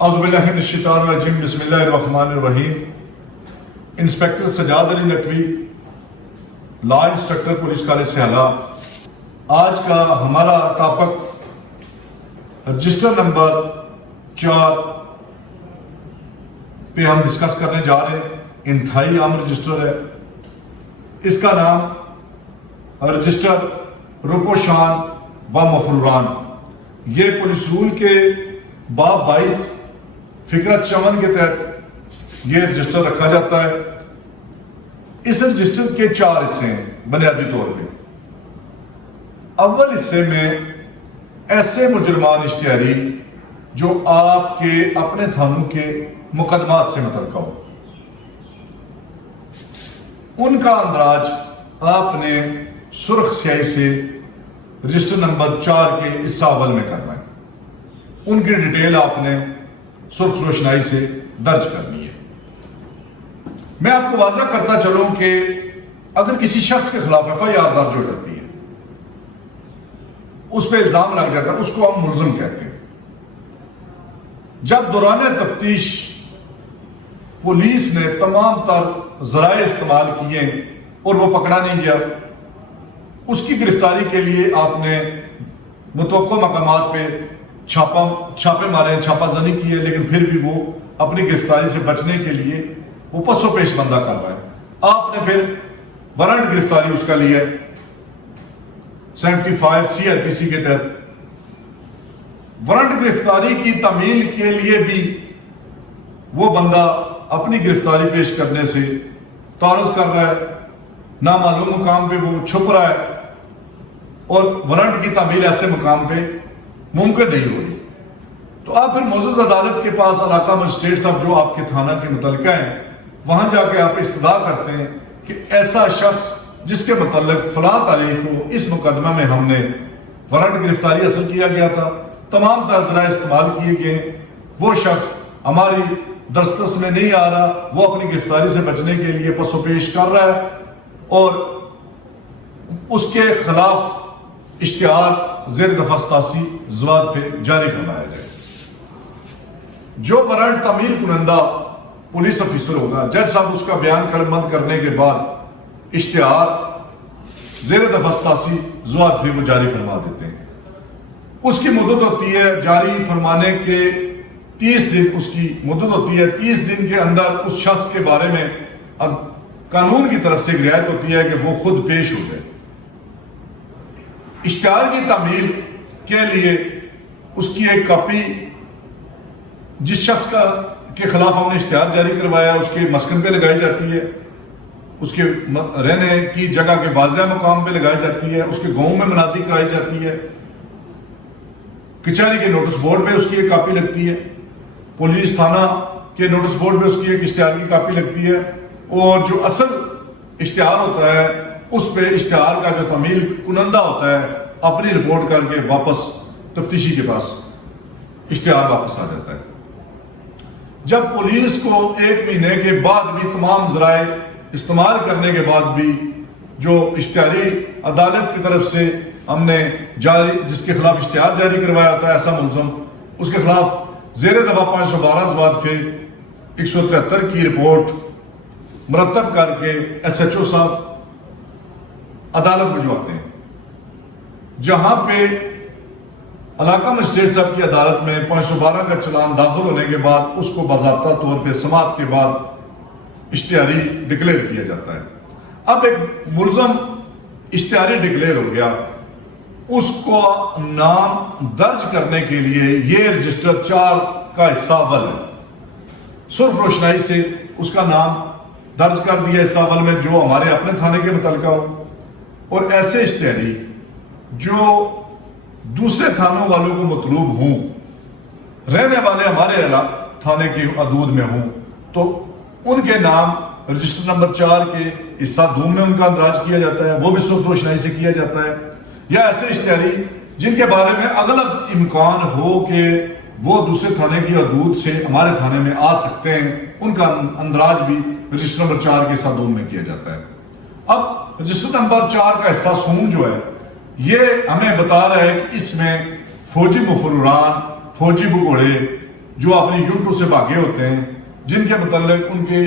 اعوذ باللہ من الشیطان الرجیم بسم اللہ الرحمن الرحیم. انسپیکٹر سجاد علی نقوی، لا انسٹرکٹر پولیس کالج سیالہ. آج کا ہمارا ٹاپک رجسٹر نمبر 4 پہ ہم ڈسکس کرنے جا رہے ہیں. انتہائی عام رجسٹر ہے. اس کا نام رجسٹر رپو شان و مفروران. یہ پولیس رول کے باب 22 فقرہ 54 کے تحت یہ رجسٹر رکھا جاتا ہے. اس رجسٹر کے 4 حصے ہیں بنیادی طور پہ. اول حصے میں ایسے مجرمان اشتہاری جو آپ کے اپنے تھانوں کے مقدمات سے متعلقہ ہو، ان کا اندراج آپ نے سرخ سیاہی سے رجسٹر نمبر 4 کے حصہ اول میں کرنا ہے. ان کی ڈیٹیل آپ نے سرخ روشنائی سے درج کرنی ہے. میں آپ کو واضح کرتا چلوں کہ اگر کسی شخص کے خلاف FIR درج ہو جاتی ہے، اس پہ الزام لگ جاتا ہے، اس کو ہم ملزم کہتے ہیں. جب دوران تفتیش پولیس نے تمام تر ذرائع استعمال کیے اور وہ پکڑا نہیں گیا، اس کی گرفتاری کے لیے آپ نے متوقع مقامات پہ چھاپے مارے، چھاپہ زنی کی ہے، لیکن پھر بھی وہ اپنی گرفتاری سے بچنے کے لیے وہ پس و پیش بندہ کر رہا ہے. آپ نے پھر وارنٹ گرفتاری اس کا لیا ہے 75 CRPC کے تحت. وارنٹ گرفتاری کی تعمیل کے لیے بھی وہ بندہ اپنی گرفتاری پیش کرنے سے تعارض کر رہا ہے، نامعلوم مقام پہ وہ چھپ رہا ہے، اور وارنٹ کی تعمیل ایسے مقام پہ ممکن نہیں ہو رہی. تو آپ پھر معزز عدالت کے پاس علاقہ مجسٹریٹ صاحب جو آپ کے تھانہ کے متعلقہ ہیں، وہاں جا کے آپ استدعا کرتے ہیں کہ ایسا شخص جس کے متعلق فلاں تاریخ کو اس مقدمہ میں ہم نے وارنٹ گرفتاری حاصل کیا گیا تھا، تمام تر ذرائع استعمال کیے گئے، وہ شخص ہماری دسترس میں نہیں آ رہا، وہ اپنی گرفتاری سے بچنے کے لیے پس و پیش کر رہا ہے، اور اس کے خلاف اشتہار زیر دفعہ 87 زواد جاری فرمایا جائے. جو وارنٹ تعمیل کنندہ پولیس افیسر ہوگا، جج صاحب اس کا بیان کلمبند کرنے کے بعد اشتہار زیر دفعہ 87 زواد وہ جاری فرما دیتے ہیں. اس کی مدت ہوتی ہے جاری فرمانے کے 30 دن. اس کی مدت ہوتی ہے 30 دن کے اندر اس شخص کے بارے میں قانون کی طرف سے ایک رعایت ہوتی ہے کہ وہ خود پیش ہو جائے. اشتہار کی تعمیل کے لیے اس کی ایک کاپی جس شخص کے خلاف ہم نے اشتہار جاری کروایا اس کے مسکن پہ لگائی جاتی ہے، اس کے رہنے کی جگہ کے واضح مقام پہ لگائی جاتی ہے، اس کے گاؤں میں منادی کرائی جاتی ہے، کچہری کے نوٹس بورڈ پہ اس کی ایک کاپی لگتی ہے، پولیس تھانہ کے نوٹس بورڈ پہ اس کی ایک اشتہار کی کاپی لگتی ہے، اور جو اصل اشتہار ہوتا ہے اس پہ اشتہار کا جو تعمیل کنندہ ہوتا ہے اپنی رپورٹ کر کے واپس تفتیشی کے پاس اشتہار واپس آ جاتا ہے. جب پولیس کو 1 مہینے کے بعد بھی تمام ذرائع استعمال کرنے کے بعد بھی جو اشتہاری عدالت کی طرف سے ہم نے جس کے خلاف اشتہار جاری کروایا ہوتا ہے ایسا ملزم، اس کے خلاف زیر دفعہ 512 زواد 173 کی رپورٹ مرتب کر کے SHO صاحب عدالت بھجواتے ہیں، جہاں پہ علاقہ مجسٹریٹ صاحب کی عدالت میں 512 کا چلان داخل ہونے کے بعد اس کو باضابطہ طور پہ سماعت کے بعد اشتہاری ڈکلیئر کیا جاتا ہے. اب ایک ملزم اشتہاری ڈکلیئر ہو گیا، اس کو نام درج کرنے کے لیے یہ رجسٹر 4 کا حصہ اول ہے. سرخ روشنائی سے اس کا نام درج کر دیا حصہ اول میں جو ہمارے اپنے تھانے کے متعلقہ ہو، اور ایسے اشتہاری جو دوسرے تھانوں والوں کو مطلوب ہوں، رہنے والے ہمارے تھانے کی حدود میں ہوں، تو ان کے نام رجسٹر نمبر 4 کے حصہ 2 میں ان کا اندراج کیا جاتا ہے، وہ بھی سرخ روشنائی سے کیا جاتا ہے. یا ایسے اشتہاری جن کے بارے میں اغلب امکان ہو کہ وہ دوسرے تھانے کی حدود سے ہمارے تھانے میں آ سکتے ہیں، ان کا اندراج بھی رجسٹر نمبر 4 کے حصہ 2 میں کیا جاتا ہے. اب رجسٹر نمبر 4 کا حصہ سون جو ہے یہ ہمیں بتا رہا ہے کہ اس میں فوجی مفروران، فوجی بگوڑے، جو اپنی یونٹوں سے بھاگے ہوتے ہیں، جن کے متعلق ان کے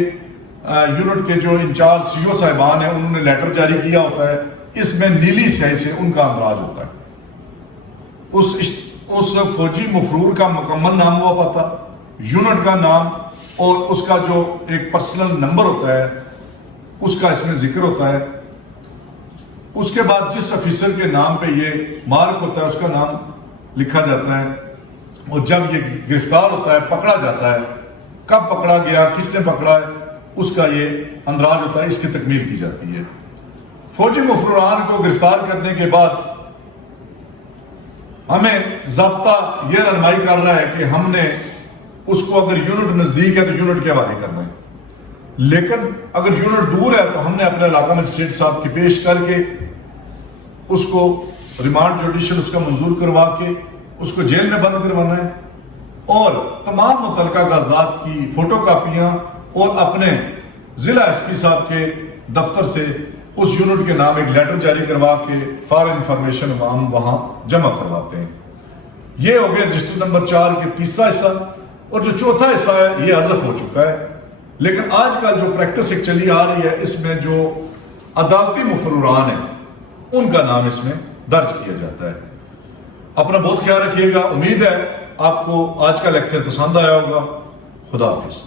یونٹ کے جو انچارج سی او صاحبان ہیں انہوں نے لیٹر جاری کیا ہوتا ہے، اس میں نیلی سیاہی سے ان کا اندراج ہوتا ہے۔ اس فوجی مفرور کا مکمل نام ہوا پتہ، یونٹ کا نام اور اس کا جو ایک پرسنل نمبر ہوتا ہے اس کا اس میں ذکر ہوتا ہے۔ اس کے بعد جس افیسر کے نام پہ یہ مارک ہوتا ہے اس کا نام لکھا جاتا ہے، اور جب یہ گرفتار ہوتا ہے، پکڑا جاتا ہے، کب پکڑا گیا، کس نے پکڑا ہے، اس کا یہ اندراج ہوتا ہے، اس کی تکمیل کی جاتی ہے۔ فوجی مفروران کو گرفتار کرنے کے بعد ہمیں ضابطہ یہ رہنمائی کر رہا ہے کہ ہم نے اس کو اگر یونٹ نزدیک ہے تو یونٹ کے حوالے کرنا ہے، لیکن اگر یونٹ دور ہے تو ہم نے اپنے علاقہ مجسٹریٹ صاحب کی پیش کر کے اس کو ریمانڈ جوڈیشل اس کا منظور کروا کے اس کو جیل میں بند کروانا ہے، اور تمام متعلقہ کاغذات کی فوٹو کاپیاں اور اپنے ضلع ایس پی صاحب کے دفتر سے اس یونٹ کے نام ایک لیٹر جاری کروا کے فار انفارمیشن ہم وہاں جمع کرواتے ہیں۔ یہ ہو گیا رجسٹر نمبر 4 کے تیسرا حصہ، اور جو چوتھا حصہ ہے یہ حذف ہو چکا ہے، لیکن آج کل جو پریکٹس ایک چلی آ رہی ہے اس میں جو عدالتی مفروران ہیں ان کا نام اس میں درج کیا جاتا ہے۔ اپنا بہت خیال رکھیے گا، امید ہے آپ کو آج کا لیکچر پسند آیا ہوگا۔ خدا حافظ۔